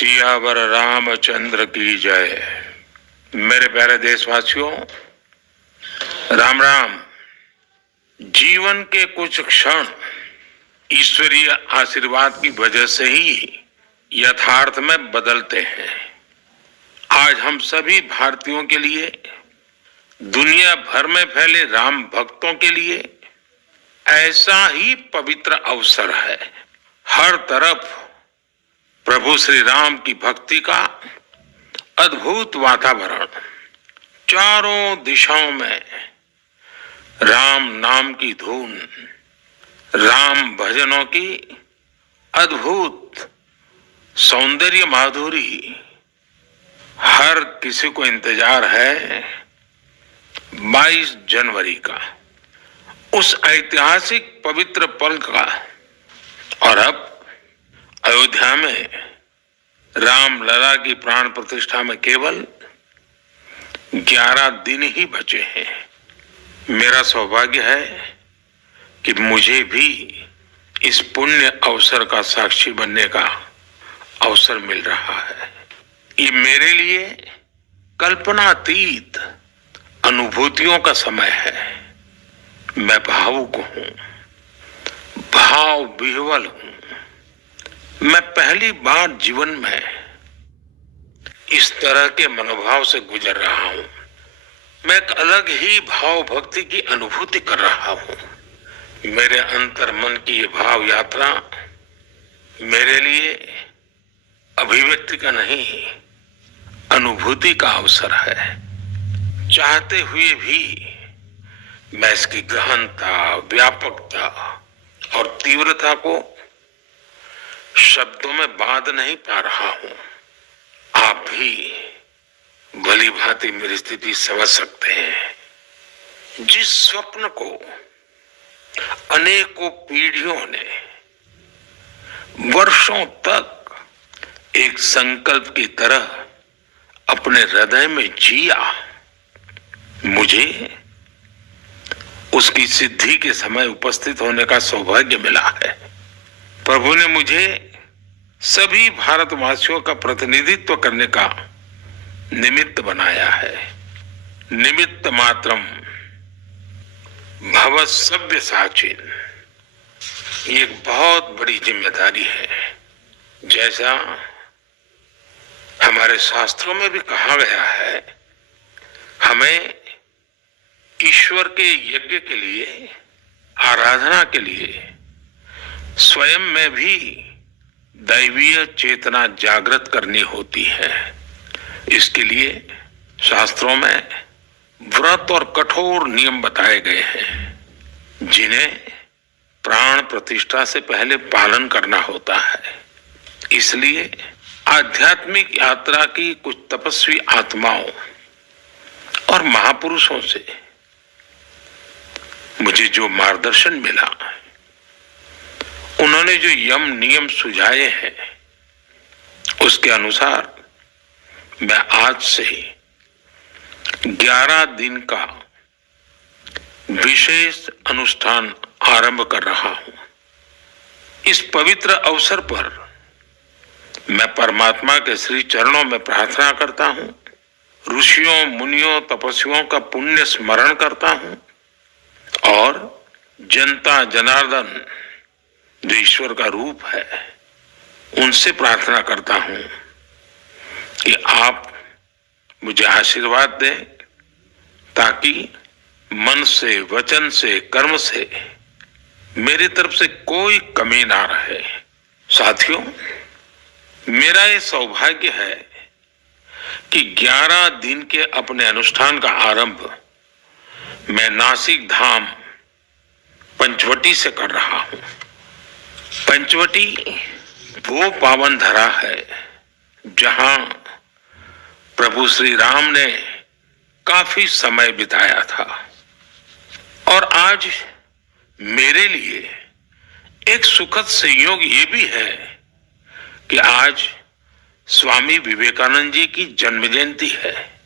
सियावर रामचंद्र की जय। मेरे प्यारे देशवासियों, राम राम। जीवन के कुछ क्षण ईश्वरीय आशीर्वाद की वजह से ही यथार्थ में बदलते हैं। आज हम सभी भारतीयों के लिए, दुनिया भर में फैले राम भक्तों के लिए ऐसा ही पवित्र अवसर है। हर तरफ प्रभु श्री राम की भक्ति का अद्भुत वातावरण, चारों दिशाओं में राम नाम की धुन, राम भजनों की अद्भुत सौंदर्य माधुरी। हर किसी को इंतजार है 22 जनवरी का, उस ऐतिहासिक पवित्र पल का। और अब अयोध्या में राम लला की प्राण प्रतिष्ठा में केवल 11 दिन ही बचे हैं। मेरा सौभाग्य है कि मुझे भी इस पुण्य अवसर का साक्षी बनने का अवसर मिल रहा है। ये मेरे लिए कल्पनातीत अनुभूतियों का समय है। मैं भावुक हूं, भाव विह्वल हूं। मैं पहली बार जीवन में इस तरह के मनोभाव से गुजर रहा हूं। मैं एक अलग ही भाव भक्ति की अनुभूति कर रहा हूं। मेरे अंतर मन की ये भाव यात्रा मेरे लिए अभिव्यक्ति का नहीं, अनुभूति का अवसर है। चाहते हुए भी मैं इसकी गहनता, व्यापकता और तीव्रता को शब्दों में बांध नहीं पा रहा हूं। आप भी भली भांति मेरी स्थिति समझ सकते हैं। जिस स्वप्न को अनेकों पीढ़ियों ने वर्षों तक एक संकल्प की तरह अपने हृदय में जिया, मुझे उसकी सिद्धि के समय उपस्थित होने का सौभाग्य मिला है। प्रभु ने मुझे सभी भारतवासियों का प्रतिनिधित्व करने का निमित्त बनाया है। निमित्त मात्रम भव सभ्य साचिन। ये एक बहुत बड़ी जिम्मेदारी है। जैसा हमारे शास्त्रों में भी कहा गया है, हमें ईश्वर के यज्ञ के लिए, आराधना के लिए स्वयं में भी दैवीय चेतना जागृत करनी होती है। इसके लिए शास्त्रों में व्रत और कठोर नियम बताए गए हैं, जिन्हें प्राण प्रतिष्ठा से पहले पालन करना होता है। इसलिए आध्यात्मिक यात्रा की कुछ तपस्वी आत्माओं और महापुरुषों से मुझे जो मार्गदर्शन मिला, उन्होंने जो यम नियम सुझाए हैं, उसके अनुसार मैं आज से ही 11 दिन का विशेष अनुष्ठान आरंभ कर रहा हूं। इस पवित्र अवसर पर मैं परमात्मा के श्री चरणों में प्रार्थना करता हूं, ऋषियों, मुनियों, तपस्वियों का पुण्य स्मरण करता हूं और जनता जनार्दन जो ईश्वर का रूप है, उनसे प्रार्थना करता हूं कि आप मुझे आशीर्वाद दें, ताकि मन से, वचन से, कर्म से मेरी तरफ से कोई कमी ना रहे। साथियों, मेरा ये सौभाग्य है कि 11 दिन के अपने अनुष्ठान का आरंभ मैं नासिक धाम पंचवटी से कर रहा हूं। पंचवटी वो पावन धरा है जहां प्रभु श्री राम ने काफी समय बिताया था। और आज मेरे लिए एक सुखद संयोग ये भी है कि आज स्वामी विवेकानंद जी की जन्म जयंती है।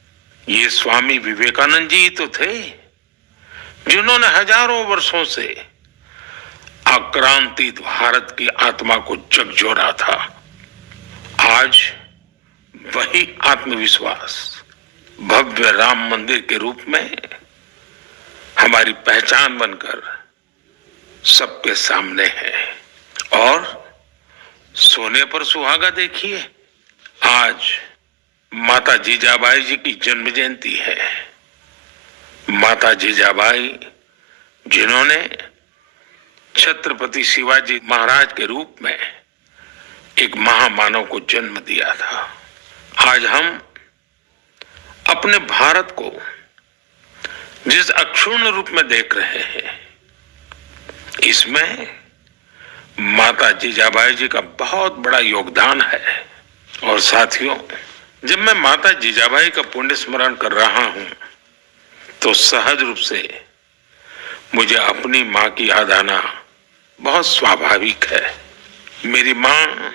ये स्वामी विवेकानंद जी तो थे जिन्होंने हजारों वर्षों से आक्रांतित भारत की आत्मा को झकझोरा था। आज वही आत्मविश्वास भव्य राम मंदिर के रूप में हमारी पहचान बनकर सबके सामने है। और सोने पर सुहागा देखिए, आज माता जीजाबाई जी की जन्म जयंती है। माता जीजाबाई जिन्होंने छत्रपति शिवाजी महाराज के रूप में एक महामानव को जन्म दिया था। आज हम अपने भारत को जिस अक्षुण्ण रूप में देख रहे हैं, इसमें माता जीजाबाई जी का बहुत बड़ा योगदान है। और साथियों, जब मैं माता जीजाबाई का पुण्य स्मरण कर रहा हूं तो सहज रूप से मुझे अपनी मां की याद आना बहुत स्वाभाविक है। मेरी मां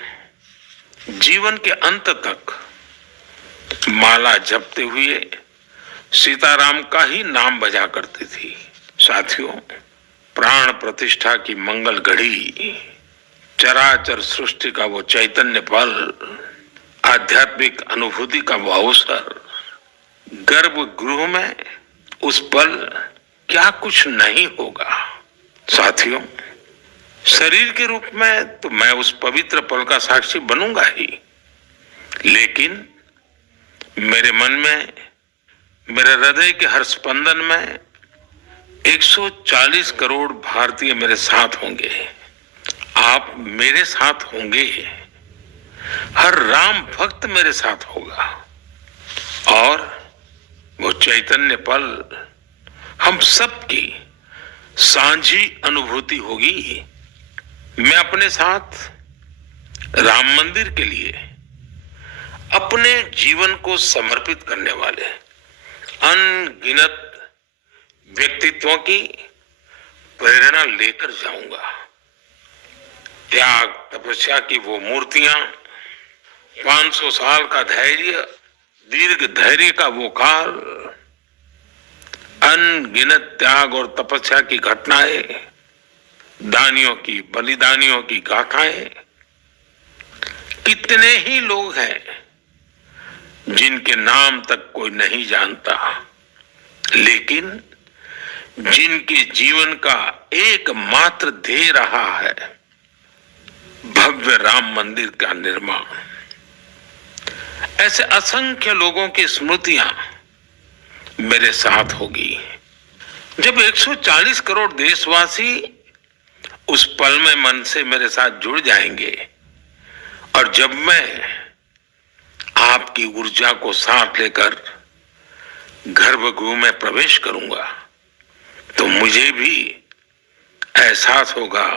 जीवन के अंत तक माला जपते हुए सीताराम का ही नाम बजा करती थी। साथियों, प्राण प्रतिष्ठा की मंगल घड़ी, चराचर सृष्टि का वो चैतन्य पल, आध्यात्मिक अनुभूति का वो अवसर, गर्भगृह में उस पल क्या कुछ नहीं होगा। साथियों, शरीर के रूप में तो मैं उस पवित्र पल का साक्षी बनूंगा ही, लेकिन मेरे मन में, मेरे हृदय के हर स्पंदन में 140 करोड़ भारतीय मेरे साथ होंगे। आप मेरे साथ होंगे, हर राम भक्त मेरे साथ होगा और वो चैतन्य पल हम सबकी साझी अनुभूति होगी। मैं अपने साथ राम मंदिर के लिए अपने जीवन को समर्पित करने वाले अनगिनत व्यक्तित्वों की प्रेरणा लेकर जाऊंगा। त्याग तपस्या की वो मूर्तियां, 500 साल का धैर्य, दीर्घ धैर्य का वो काल, अनगिनत त्याग और तपस्या की घटनाएं, दानियों की, बलिदानियों की गाथाएं, कितने ही लोग हैं जिनके नाम तक कोई नहीं जानता, लेकिन जिनके जीवन का एकमात्र ध्येय रहा है भव्य राम मंदिर का निर्माण। ऐसे असंख्य लोगों की स्मृतियां मेरे साथ होगी। जब 140 करोड़ देशवासी उस पल में मन से मेरे साथ जुड़ जाएंगे और जब मैं आपकी ऊर्जा को साथ लेकर गर्भगृह में प्रवेश करूंगा तो मुझे भी एहसास होगा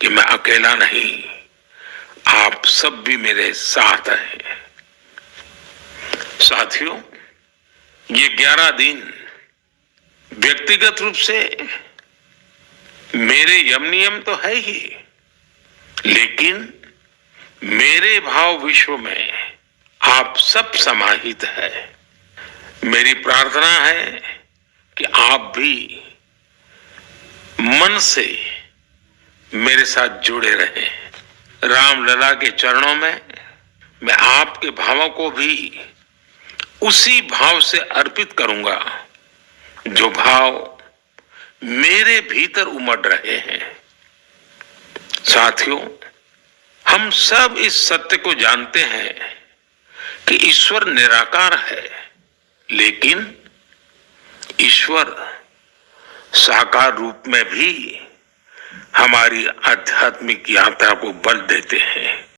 कि मैं अकेला नहीं, आप सब भी मेरे साथ हैं। साथियों, ये 11 दिन व्यक्तिगत रूप से मेरे यम नियम तो है ही, लेकिन मेरे भाव विश्व में आप सब समाहित है। मेरी प्रार्थना है कि आप भी मन से मेरे साथ जुड़े रहें। रामलला के चरणों में मैं आपके भावों को भी उसी भाव से अर्पित करूंगा जो भाव मेरे भीतर उमड़ रहे हैं। साथियों, हम सब इस सत्य को जानते हैं कि ईश्वर निराकार है, लेकिन ईश्वर साकार रूप में भी हमारी आध्यात्मिक यात्रा को बल देते हैं।